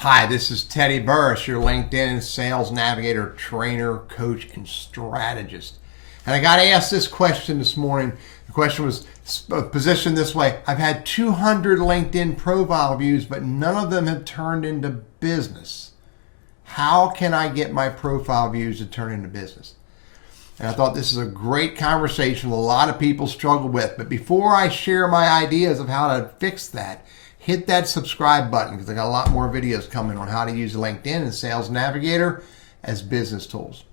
Hi, this is Teddy Burriss, your LinkedIn sales navigator, trainer, coach, and strategist. And I got asked this question this morning. The question was positioned this way. I've had 200 LinkedIn profile views, but none of them have turned into business. How can I get my profile views to turn into business? And I thought this is a great conversation a lot of people struggle with. But before I share my ideas of how to fix that, hit that subscribe button because I got a lot more videos coming on how to use LinkedIn and Sales Navigator as business tools.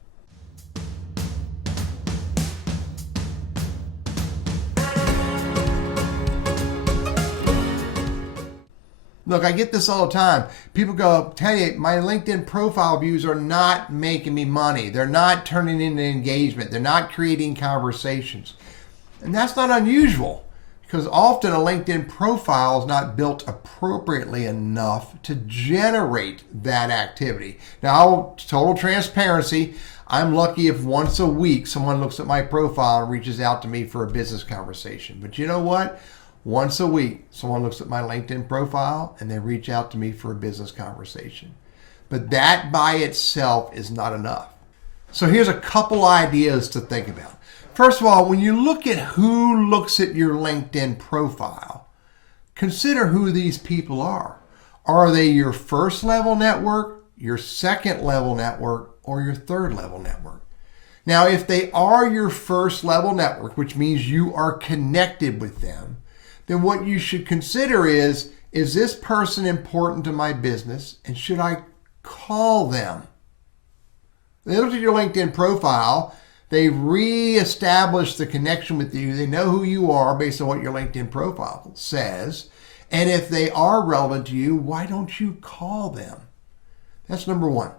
Look, I get this all the time. People go, Teddy, my LinkedIn profile views are not making me money. They're not turning into engagement. They're not creating conversations. And that's not unusual, because often a LinkedIn profile is not built appropriately enough to generate that activity. Now, total transparency, I'm lucky if once a week someone looks at my profile and reaches out to me for a business conversation. But you know what? Once a week, someone looks at my LinkedIn profile and they reach out to me for a business conversation. But that by itself is not enough. So here's a couple ideas to think about. First of all, when you look at who looks at your LinkedIn profile, consider who these people are. Are they your first level network, your second level network, or your third level network? Now, if they are your first level network, which means you are connected with them, then what you should consider is this person important to my business, and should I call them? They looked at your LinkedIn profile. They re-established the connection with you. They know who you are based on what your LinkedIn profile says. And if they are relevant to you, why don't you call them? That's number one.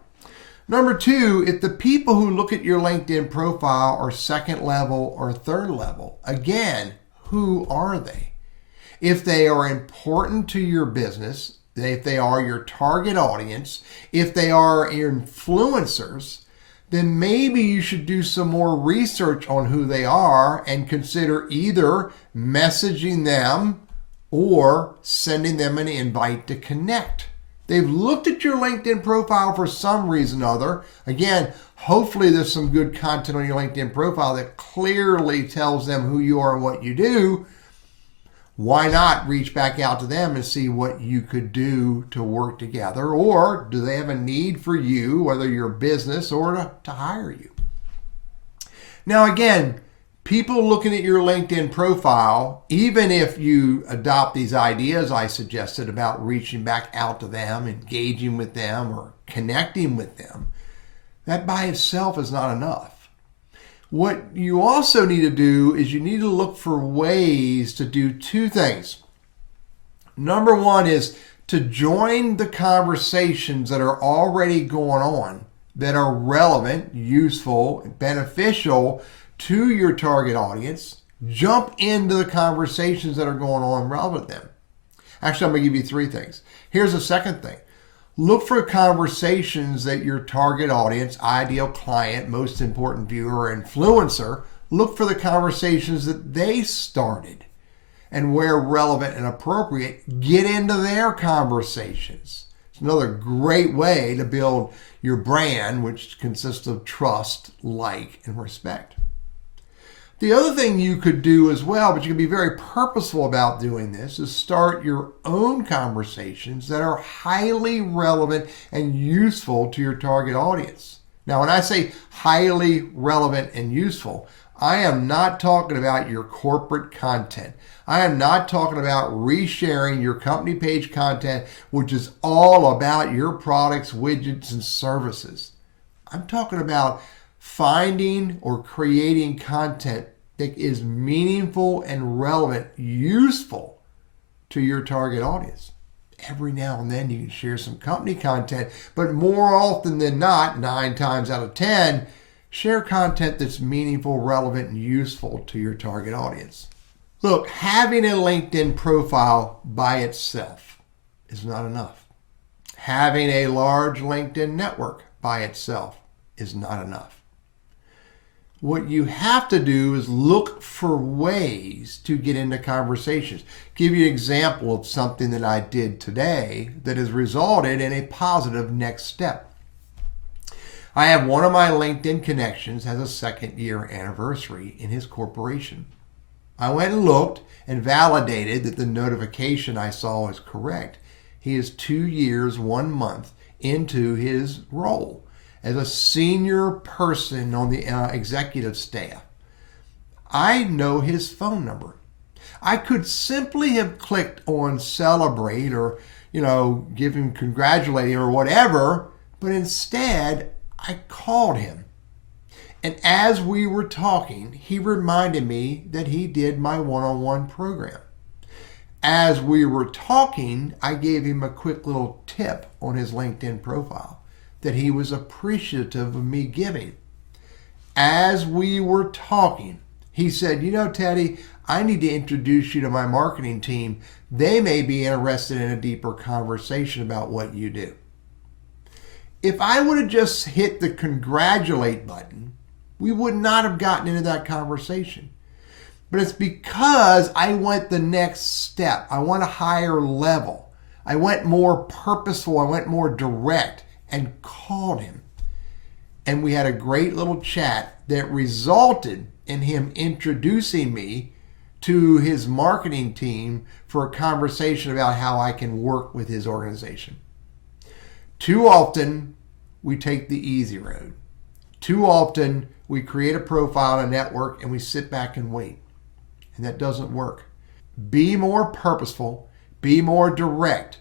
Number two, if the people who look at your LinkedIn profile are second level or third level, again, who are they? If they are important to your business, if they are your target audience, if they are influencers, then maybe you should do some more research on who they are and consider either messaging them or sending them an invite to connect. They've looked at your LinkedIn profile for some reason or other. Again, hopefully there's some good content on your LinkedIn profile that clearly tells them who you are and what you do. Why not reach back out to them and see what you could do to work together? Or do they have a need for you, whether you're a business or to hire you? Now, again, people looking at your LinkedIn profile, even if you adopt these ideas I suggested about reaching back out to them, engaging with them, or connecting with them, that by itself is not enough. What you also need to do is you need to look for ways to do two things. Number one is to join the conversations that are already going on that are relevant, useful, beneficial to your target audience. Jump into the conversations that are going on relevant to them. Actually, I'm going to give you three things. Here's the second thing. Look for conversations that your target audience, ideal client, most important viewer, influencer, look for the conversations that they started. And where relevant and appropriate, get into their conversations. It's another great way to build your brand, which consists of trust, like, and respect. The other thing you could do as well, but you can be very purposeful about doing this, is start your own conversations that are highly relevant and useful to your target audience. Now, when I say highly relevant and useful, I am not talking about your corporate content. I am not talking about resharing your company page content, which is all about your products, widgets, and services. I'm talking about finding or creating content that is meaningful and relevant, useful to your target audience. Every now and then you can share some company content, but more often than not, 9 times out of 10, share content that's meaningful, relevant, and useful to your target audience. Look, having a LinkedIn profile by itself is not enough. Having a large LinkedIn network by itself is not enough. What you have to do is look for ways to get into conversations. Give you an example of something that I did today that has resulted in a positive next step. I have one of my LinkedIn connections has a second year anniversary in his corporation. I went and looked and validated that the notification I saw is correct. He is 2 years, 1 month into his role as a senior person on the executive staff. I know his phone number. I could simply have clicked on celebrate or, give him, congratulate him or whatever, but instead I called him. And as we were talking, he reminded me that he did my one-on-one program. As we were talking, I gave him a quick little tip on his LinkedIn profile that he was appreciative of me giving. As we were talking, he said, Teddy, I need to introduce you to my marketing team. They may be interested in a deeper conversation about what you do. If I would have just hit the congratulate button, we would not have gotten into that conversation. But it's because I went the next step. I went a higher level. I went more purposeful. I went more direct and called him. And we had a great little chat that resulted in him introducing me to his marketing team for a conversation about how I can work with his organization. Too often, we take the easy road. Too often, we create a profile and a network and we sit back and wait. And that doesn't work. Be more purposeful, be more direct,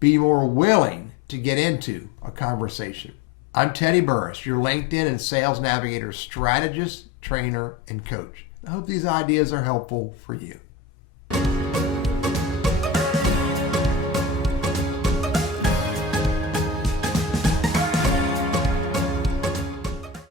be more willing to get into a conversation. I'm Teddy Burriss, your LinkedIn and Sales Navigator strategist, trainer, and coach. I hope these ideas are helpful for you.